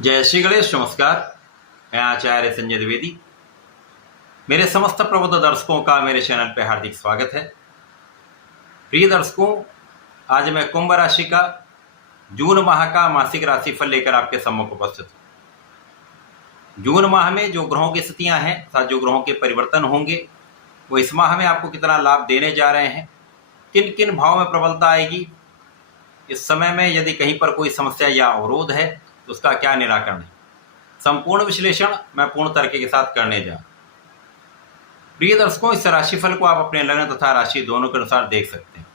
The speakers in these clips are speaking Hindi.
जय श्री गणेश। नमस्कार। मैं आचार्य संजय द्विवेदी। मेरे समस्त प्रबुद्ध दर्शकों का मेरे चैनल पर हार्दिक स्वागत है। प्रिय दर्शकों, आज मैं कुंभ राशि का जून माह का मासिक राशिफल लेकर आपके सम्मुख उपस्थित हूँ। जून माह में जो ग्रहों की स्थितियां हैं तथा जो ग्रहों के परिवर्तन होंगे वो इस माह में आपको कितना लाभ देने जा रहे हैं, किन किन भावों में प्रबलता आएगी, इस समय में यदि कहीं पर कोई समस्या या अवरोध है तो उसका क्या निराकरण है, संपूर्ण विश्लेषण मैं पूर्ण तरीके के साथ करने जा रहा हूं। प्रिय दर्शकों, इस राशिफल को आप अपने लग्न तथा राशि दोनों के अनुसार देख सकते हैं।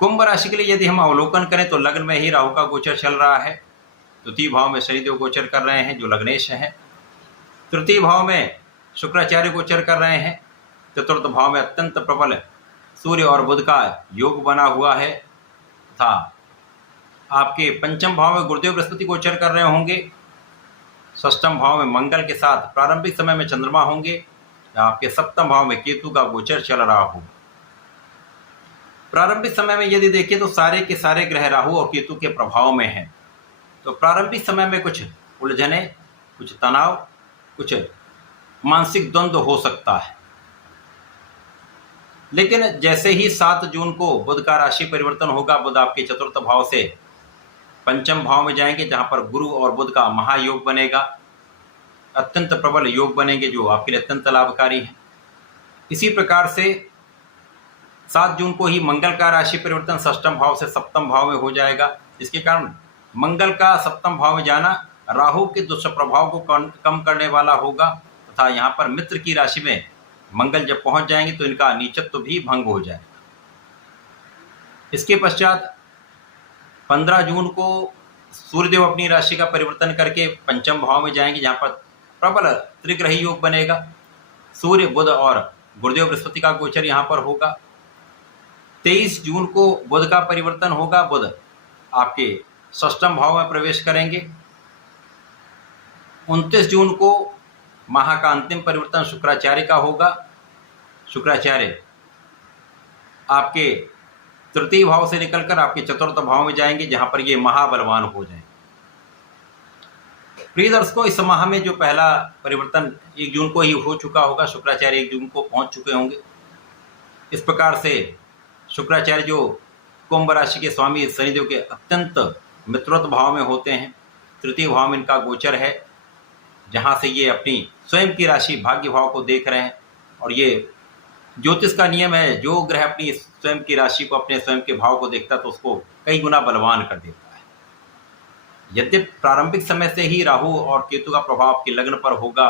कुंभ राशि के लिए यदि हम अवलोकन करें तो लग्न में ही राहु का गोचर चल रहा है। द्वितीय भाव में शनिदेव गोचर कर रहे हैं जो लग्नेश हैं। तृतीय भाव में शुक्राचार्य गोचर कर रहे हैं। चतुर्थ भाव में अत्यंत प्रबल सूर्य और बुध का योग बना हुआ है तथा आपके पंचम भाव में गुरुदेव बृहस्पति गोचर कर रहे होंगे। षष्ठम भाव में मंगल के साथ प्रारंभिक समय में चंद्रमा होंगे। आपके सप्तम भाव में केतु का गोचर चल रहा होगा। प्रारंभिक समय में यदि देखें तो सारे के सारे ग्रह राहु और केतु के प्रभाव में हैं। तो प्रारंभिक समय में कुछ उलझने, कुछ तनाव, कुछ मानसिक द्वंद्व हो सकता है, लेकिन जैसे ही 7 जून को बुध का राशि परिवर्तन होगा, बुध आपके चतुर्थ भाव से पंचम भाव में जाएंगे जहां पर गुरु और बुध का महायोग बनेगा। अत्यंत प्रबल योग बनेंगे जो आपके लिए अत्यंत लाभकारी है। इसी प्रकार से 7 जून को ही मंगल का राशि परिवर्तन षष्ठम भाव से सप्तम भाव में हो जाएगा, जिसके कारण मंगल का सप्तम भाव में जाना राहु के दुष्प्रभाव को कम करने वाला होगा तथा यहाँ पर मित्र की राशि में मंगल जब पहुंच जाएंगे तो इनका नीचत्व भी भंग हो जाएगा। इसके पश्चात 15 जून को सूर्यदेव अपनी राशि का परिवर्तन करके पंचम भाव में जाएंगे जहां पर प्रबल त्रिग्रही योग बनेगा। सूर्य, बुध और गुरुदेव बृहस्पति का गोचर यहां पर होगा। 23 जून को बुध का परिवर्तन होगा। बुध आपके षष्ठम भाव में प्रवेश करेंगे। 29 जून को माह का अंतिम परिवर्तन शुक्राचार्य का होगा। शुक्राचार्य आपके तृतीय भाव से निकलकर आपके चतुर्थ भाव में जाएंगे जहां पर ये महाबलवान हो जाएंगे। प्रिय दर्शकों, इस माह में जो पहला परिवर्तन 1 जून को ही हो चुका होगा, शुक्राचार्य 1 जून को पहुंच चुके होंगे। इस प्रकार से शुक्राचार्य जो कुंभ राशि के स्वामी शनिदेव के अत्यंत मित्रत्व भाव में होते हैं। तृतीय भाव में इनका गोचर है जहां से ये अपनी स्वयं की राशि भाग्य भाव को देख रहे हैं। और ये ज्योतिष का नियम है, जो ग्रह अपनी स्वयं की राशि को अपने स्वयं के भाव को देखता है तो उसको कई गुना बलवान कर देता है। यद्यपि प्रारंभिक समय से ही राहु और केतु का प्रभाव आपके लग्न पर होगा,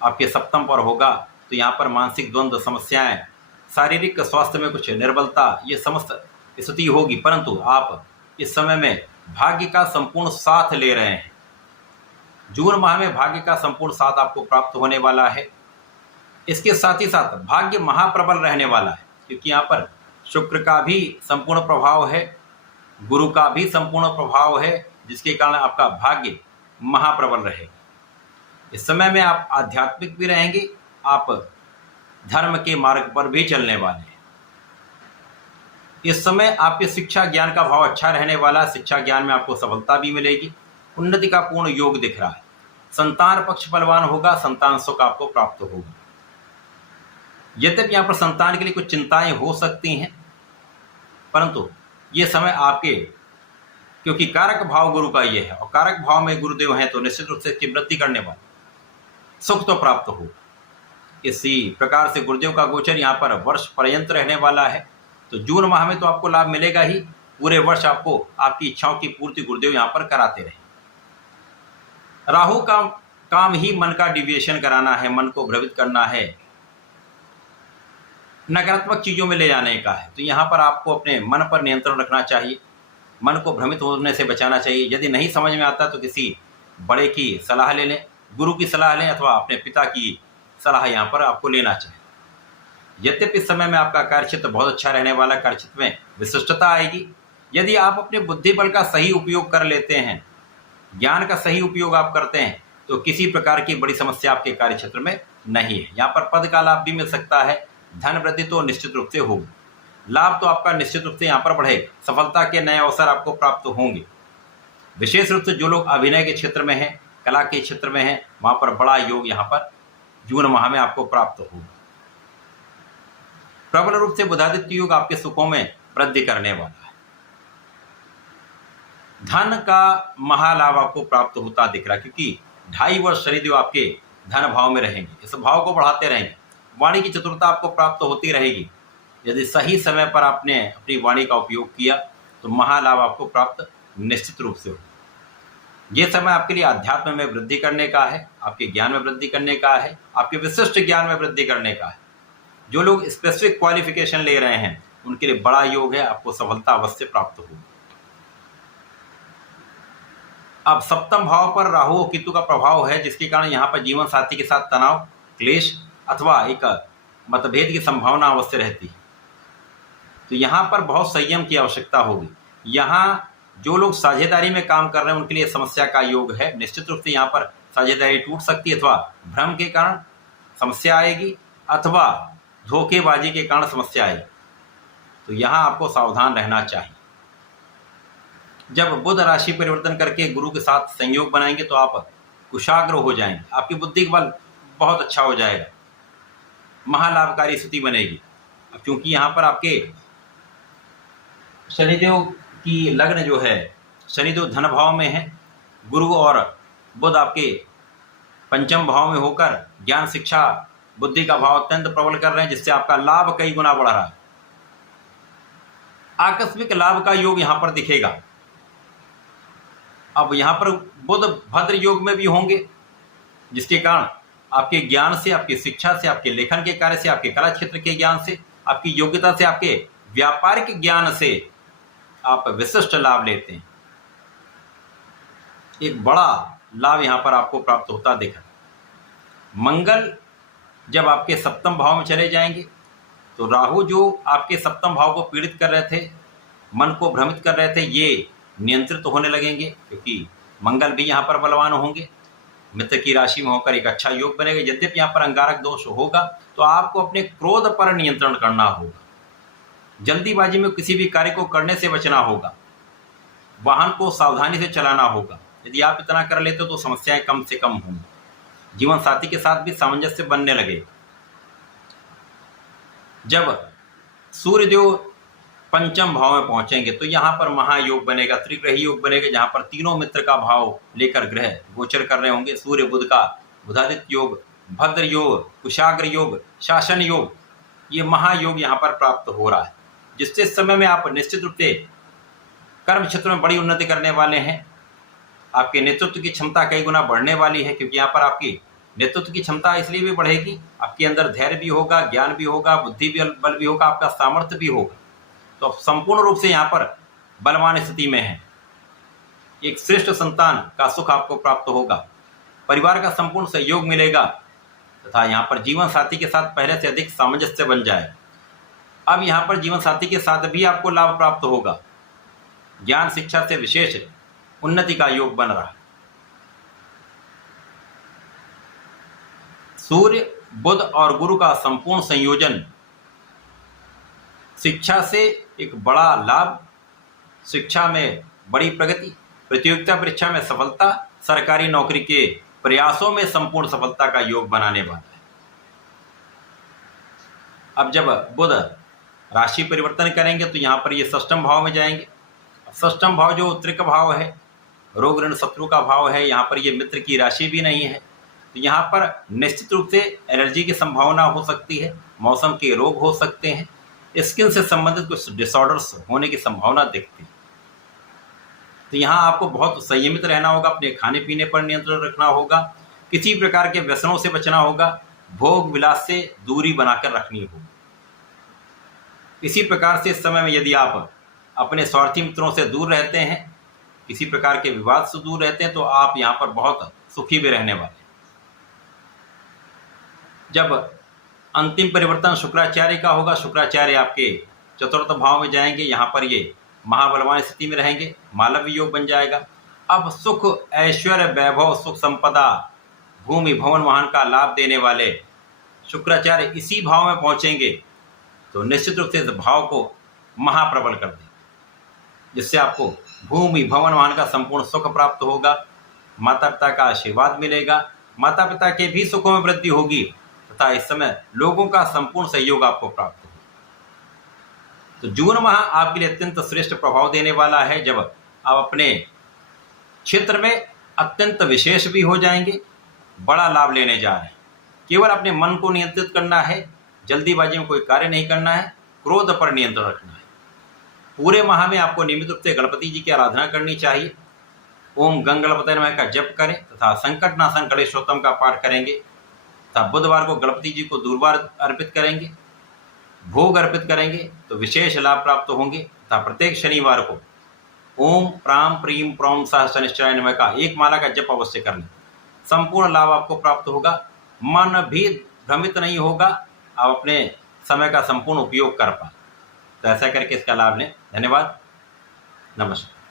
आपके सप्तम पर होगा, तो यहाँ पर मानसिक द्वंद्व, समस्याएं, शारीरिक स्वास्थ्य में कुछ निर्बलता, ये समस्त स्थिति होगी, परंतु आप इस समय में भाग्य का संपूर्ण साथ ले रहे हैं। जून माह में भाग्य का संपूर्ण साथ आपको प्राप्त होने वाला है। इसके साथ ही साथ भाग्य महाप्रबल रहने वाला है, क्योंकि यहाँ पर शुक्र का भी संपूर्ण प्रभाव है, गुरु का भी संपूर्ण प्रभाव है, जिसके कारण आपका भाग्य महाप्रबल रहे। इस समय में आप आध्यात्मिक भी रहेंगे, आप धर्म के मार्ग पर भी चलने वाले हैं। इस समय आपके शिक्षा ज्ञान का भाव अच्छा रहने वाला। शिक्षा ज्ञान में आपको सफलता भी मिलेगी। उन्नति का पूर्ण योग दिख रहा है। संतान पक्ष बलवान होगा, संतान सुख आपको प्राप्त होगा। यद्यपि यहाँ पर संतान के लिए कुछ चिंताएं हो सकती हैं, परंतु ये समय आपके, क्योंकि कारक भाव गुरु का ये है और कारक भाव में गुरुदेव हैं तो निश्चित रूप से इसकी वृद्धि करने वाले सुख तो प्राप्त हो। इसी प्रकार से गुरुदेव का गोचर यहाँ पर वर्ष पर्यंत रहने वाला है। तो जून माह में तो आपको लाभ मिलेगा ही, पूरे वर्ष आपको आपकी इच्छाओं की पूर्ति गुरुदेव यहाँ पर कराते रहे। राहु का काम ही मन का डिविएशन कराना है, मन को भ्रमित करना है, नकारात्मक चीजों में ले जाने का है। तो यहाँ पर आपको अपने मन पर नियंत्रण रखना चाहिए, मन को भ्रमित होने से बचाना चाहिए। यदि नहीं समझ में आता तो किसी बड़े की सलाह ले लें, गुरु की सलाह लें अथवा अपने पिता की सलाह यहाँ पर आपको लेना चाहिए। यद्यपि इस समय में आपका कार्यक्षेत्र बहुत अच्छा रहने वाला, कार्यक्षेत्र में विशिष्टता आएगी। यदि आप अपने बुद्धि बल का सही उपयोग कर लेते हैं, ज्ञान का सही उपयोग आप करते हैं, तो किसी प्रकार की बड़ी समस्या आपके कार्यक्षेत्र में नहीं है। यहाँ पर पद का लाभ भी मिल सकता है, धन वृद्धि तो निश्चित रूप से होगी। लाभ तो आपका निश्चित रूप से यहाँ पर बढ़ेगा। सफलता के नए अवसर आपको प्राप्त होंगे। विशेष रूप से जो लोग अभिनय के क्षेत्र में हैं, कला के क्षेत्र में हैं, वहां पर बड़ा योग यहाँ पर जून माह में आपको प्राप्त होगा। प्रबल रूप से बुधादित्य योग आपके सुखों में वृद्धि करने वाला है। धन का महालाभ आपको प्राप्त होता दिख रहा है, क्योंकि 2.5 वर्ष शनिदेव आपके धन भाव में रहेंगे, इस भाव को बढ़ाते रहेंगे। वाणी की चतुरता आपको प्राप्त होती रहेगी। यदि सही समय पर आपने अपनी वाणी का उपयोग किया तो महालाभ आपको प्राप्त निश्चित रूप से होगा। ये समय आपके लिए अध्यात्म में वृद्धि करने का है, आपके ज्ञान में वृद्धि करने का है, आपके विशिष्ट ज्ञान में वृद्धि करने का है। जो लोग स्पेसिफिक क्वालिफिकेशन ले रहे हैं उनके लिए बड़ा योग है, आपको सफलता अवश्य प्राप्त होगी। अब सप्तम भाव पर राहु और केतु का प्रभाव है, जिसके कारण यहाँ पर जीवन साथी के साथ तनाव, क्लेश अथवा एक मतभेद की संभावना अवश्य रहती है। तो यहाँ पर बहुत संयम की आवश्यकता होगी। यहाँ जो लोग साझेदारी में काम कर रहे हैं उनके लिए समस्या का योग है। निश्चित रूप से यहाँ पर साझेदारी टूट सकती है, अथवा भ्रम के कारण समस्या आएगी, अथवा धोखेबाजी के कारण समस्या आएगी। तो यहाँ आपको सावधान रहना चाहिए। जब बुध राशि परिवर्तन करके गुरु के साथ संयोग बनाएंगे तो आप कुशाग्र हो जाएंगे, आपकी बुद्धि का बल बहुत अच्छा हो जाएगा, महालाभकारी स्थिति बनेगी। अब क्योंकि यहाँ पर आपके शनिदेव की लग्न जो है, शनिदेव धन भाव में है, गुरु और बुध आपके पंचम भाव में होकर ज्ञान शिक्षा बुद्धि का भाव अत्यंत प्रबल कर रहे हैं, जिससे आपका लाभ कई गुना बढ़ रहा है। आकस्मिक लाभ का योग यहाँ पर दिखेगा। अब यहाँ पर बुध भद्र योग में भी होंगे, जिसके कारण आपके ज्ञान से, आपकी शिक्षा से, आपके लेखन के कार्य से, आपके कला क्षेत्र के ज्ञान से, आपकी योग्यता से, आपके व्यापारिक ज्ञान से आप विशिष्ट लाभ लेते हैं। एक बड़ा लाभ यहाँ पर आपको प्राप्त होता दिख रहा है। मंगल जब आपके सप्तम भाव में चले जाएंगे तो राहु जो आपके सप्तम भाव को पीड़ित कर रहे थे, मन को भ्रमित कर रहे थे, ये नियंत्रित होने लगेंगे, क्योंकि मंगल भी यहाँ पर बलवान होंगे। मित्र की राशि में होकर एक अच्छा योग बनेगा। यद्यपि यहाँ पर अंगारक दोष होगा तो आपको अपने क्रोध पर नियंत्रण करना होगा। जल्दीबाजी में किसी भी कार्य को करने से बचना होगा। वाहन को सावधानी से चलाना होगा। यदि आप इतना कर लेते हो तो समस्याएं कम से कम होंगी। जीवन साथी के साथ भी सामंजस्य बनने लगे। जब सूर्यदेव पंचम भाव में पहुंचेंगे तो यहाँ पर महायोग बनेगा, त्रिग्रही योग बनेगा, जहाँ पर तीनों मित्र का भाव लेकर ग्रह गोचर कर रहे होंगे। सूर्य बुध का बुधादित्य योग, भद्र योग, कुशाग्र योग, शासन योग, ये महायोग यहाँ पर प्राप्त हो रहा है, जिससे इस समय में आप निश्चित रूप से कर्म क्षेत्र में बड़ी उन्नति करने वाले हैं। आपके नेतृत्व की क्षमता कई गुना बढ़ने वाली है, क्योंकि यहाँ पर आपकी नेतृत्व की क्षमता इसलिए भी बढ़ेगी, आपके अंदर धैर्य भी होगा, ज्ञान भी होगा, बुद्धि भी बल भी होगा, आपका सामर्थ्य भी होगा। तो आप संपूर्ण रूप से यहाँ पर बलवान स्थिति में है। एक श्रेष्ठ संतान का सुख आपको प्राप्त होगा, परिवार का संपूर्ण सहयोग मिलेगा, तथा यहाँ पर जीवन साथी के साथ पहले से अधिक सामंजस्य बन जाए। अब यहाँ पर जीवन साथी के साथ भी आपको लाभ प्राप्त होगा। ज्ञान शिक्षा से विशेष उन्नति का योग बन रहा है। सूर्य बुध और गुरु का संपूर्ण संयोजन शिक्षा से एक बड़ा लाभ, शिक्षा में बड़ी प्रगति, प्रतियोगिता परीक्षा में सफलता, सरकारी नौकरी के प्रयासों में संपूर्ण सफलता का योग बनाने वाला है। अब जब बुध राशि परिवर्तन करेंगे तो यहाँ पर ये षष्ठम भाव में जाएंगे। षष्ठम भाव जो उत्तरिक भाव है, रोग ऋण शत्रु का भाव है, यहाँ पर ये मित्र की राशि भी नहीं है, तो यहाँ पर निश्चित रूप से एलर्जी की संभावना हो सकती है, मौसम के रोग हो सकते हैं, स्किन से संबंधित कुछ डिसऑर्डर्स होने की संभावना दिखती है। तो यहाँ आपको बहुत संयमित रहना होगा, अपने खाने पीने पर नियंत्रण रखना होगा, किसी प्रकार के व्यसनों से बचना होगा, भोग विलास से दूरी बनाकर रखनी होगी। इसी प्रकार से इस समय में यदि आप अपने स्वार्थी मित्रों से दूर रहते हैं, किसी प्रकार के विवाद से दूर रहते हैं, तो आप यहाँ पर बहुत सुखी भी रहने वाले हैं। जब अंतिम परिवर्तन शुक्राचार्य का होगा, शुक्राचार्य आपके चतुर्थ भाव में जाएंगे, यहाँ पर ये महाबलवान स्थिति में रहेंगे, मालव्य योग बन जाएगा। अब सुख ऐश्वर्य वैभव सुख संपदा भूमि भवन वाहन का लाभ देने वाले शुक्राचार्य इसी भाव में पहुंचेंगे तो निश्चित रूप से इस भाव को महाप्रबल कर देंगे, जिससे आपको भूमि भवन वाहन का संपूर्ण सुख प्राप्त होगा, माता पिता का आशीर्वाद मिलेगा, माता पिता के भी सुखों में वृद्धि होगी तथा इस समय लोगों का संपूर्ण सहयोग आपको प्राप्त होगा। तो जून माह आपके लिए अत्यंत श्रेष्ठ प्रभाव देने वाला है, जब आप अपने क्षेत्र में अत्यंत विशेष भी हो जाएंगे, बड़ा लाभ लेने जा रहे हैं। केवल अपने मन को नियंत्रित करना है, जल्दीबाजी में कोई कार्य नहीं करना है, क्रोध पर नियंत्रण रखना है। पूरे माह में आपको नियमित रूप से गणपति जी की आराधना करनी चाहिए। ओम गंगणपतये नमः का जप करें तथा संकट नाशन गणेशोत्तम का पाठ करेंगे तथा बुधवार को गणपति जी को दूर्वा अर्पित करेंगे, भोग अर्पित करेंगे तो विशेष लाभ प्राप्त होंगे तथा प्रत्येक शनिवार को ओम प्राम प्रीम प्रौम सह शनिश्चराय नमः का एक माला का जप अवश्य कर लें। संपूर्ण लाभ आपको प्राप्त होगा, मन भी भ्रमित नहीं होगा, आप अपने समय का संपूर्ण उपयोग कर पाए। तो ऐसा करके इसका लाभ लें। धन्यवाद, नमस्कार।